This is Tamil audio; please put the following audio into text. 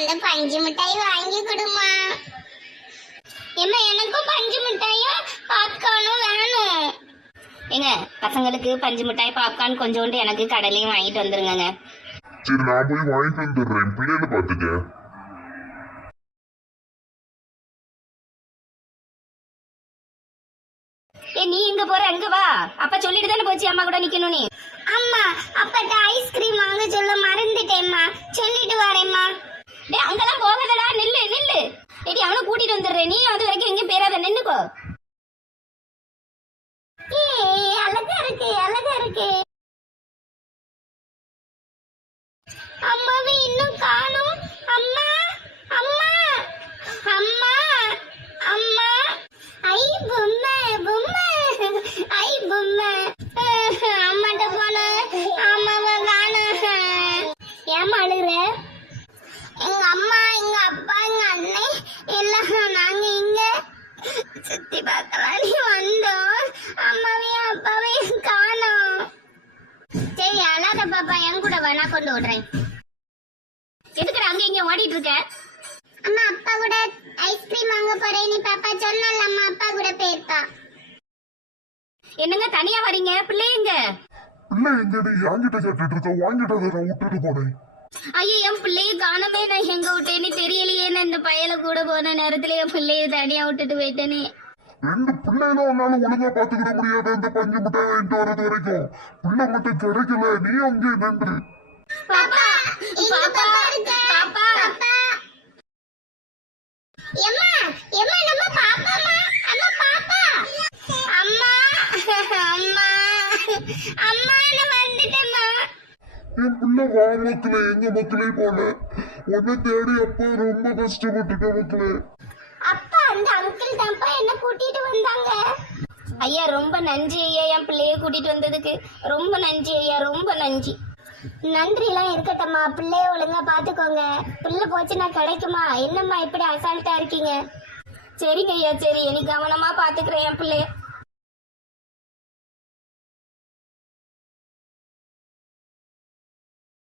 அந்த பஞ்சு மிட்டாய் வாங்கி கொடுமா. ஏம்மா எனக்கும் பஞ்சு மிட்டாயும் பாப்கார்னும் வேணும். ஏங்க பசங்களுக்கு பஞ்சு மிட்டாய் பாப்கார்ன் கொஞ்சோண்டு எனக்கு கடையிலையும் வாங்கிட்டு வந்துருங்க. சரி நான் போய் வாங்கிட்டு வந்துடுறேன், பிள்ளைன்னு பாத்துக்க. நீ எங்க போற? அங்க வா. அப்பா சொல்லிட்டு தானே போச்சு அம்மா கூட நிக்கணும் நீ. அம்மா அப்பாட்ட ஐஸ்கிரீம் வாங்க சொல்ல மறந்துட்டேம்மா, சொல்லிட்டு வரேம்மா. டேய் அங்கெல்லாம் போகாதடா, நில்லு நில்லு. ஏடி அவனை கூட்டிட்டு வந்துடுறேன், நீ அது வரைக்கும் எங்கேயும் பேராத, நின்னுக்கோ. அழகா இருக்கு அழகா இருக்கு. அம்மாவை இன்னும் காணோம். அம்மா அம்மா அம்மா அம்மா. ஐ பொம்மை பொம்மை, ஐ பொம்மை. அம்மாட்ட போன அம்மாவை காணோம். ஏம்மா அழுகுற? எங்க அம்மா எங்க அப்பா எங்க அண்ணன் எல்லாம் நாங்க இங்க சுத்தி பார்க்கலான்னு வந்தோம். அம்மாவையும் அப்பாவையும் காணோம். சரி அழாத பாப்பா, என் கூட வா, நான் கொண்டு விடுறேன். எதுக்குடா அங்க இங்க ஓடிட்டு இருக்க? அம்மா அப்பா கூட ஐஸ்கிரீம் வாங்க போறேன். நீ பாப்பா சொன்னல அம்மா அப்பா கூட போயிருப்பா. என்னங்க தனியா வரீங்க? பிள்ளைங்க பிள்ளை எங்கடி என்கிட்ட கேட்டுட்டு இருக்க? வாங்கிட்டு நான் விட்டுட்டு போனேன். ஐயோ என் பிள்ளைய காணவே, நான் எங்க விட்டேன்னு தெரியலையே. நான் இந்த பயல கூட போன நேரத்துல என் பிள்ளைய தனியா விட்டுட்டு போயிட்டேனே. ரெண்டு பிள்ளைகளும் உன்னால ஒழுங்கா பாத்துக்கிட முடியாது. இந்த பஞ்சு மிட்டாய் வாங்கிட்டு வர்றது வரைக்கும் பிள்ளை மட்டும் கிடைக்கல. நீ அங்கே நின்று. பாப்பா பாப்பா பாப்பா எம்மா எம்மா நம்ம பாப்பாமா. அம்மா பாப்பா. அம்மா அம்மா அம்மா நான் வந்துட்டேம்மா. என் பிள்ளை வா மக்களே, எங்க மக்களே போல உன்னை தேடி அப்பா ரொம்ப கஷ்டப்பட்டுட்ட மக்களே. அப்பா அந்த அங்கிள் தான்ப்பா என்ன கூட்டிட்டு வந்தாங்க. ஐயா ரொம்ப நன்றி ஐயா, என் பிள்ளைய கூட்டிட்டு வந்ததுக்கு ரொம்ப நன்றி ஐயா, ரொம்ப நன்றி. நன்றிலாம் இருக்கட்டம்மா, பிள்ளைய ஒழுங்கா பாத்துக்கோங்க. பிள்ளை போச்சுன்னா கிடைக்குமா? என்னம்மா இப்படி அசால்ட்டா இருக்கீங்க? சரிங்க ஐயா, சரி, எனக்கு கவனமா பாத்துக்கிறேன் என் பிள்ளைய.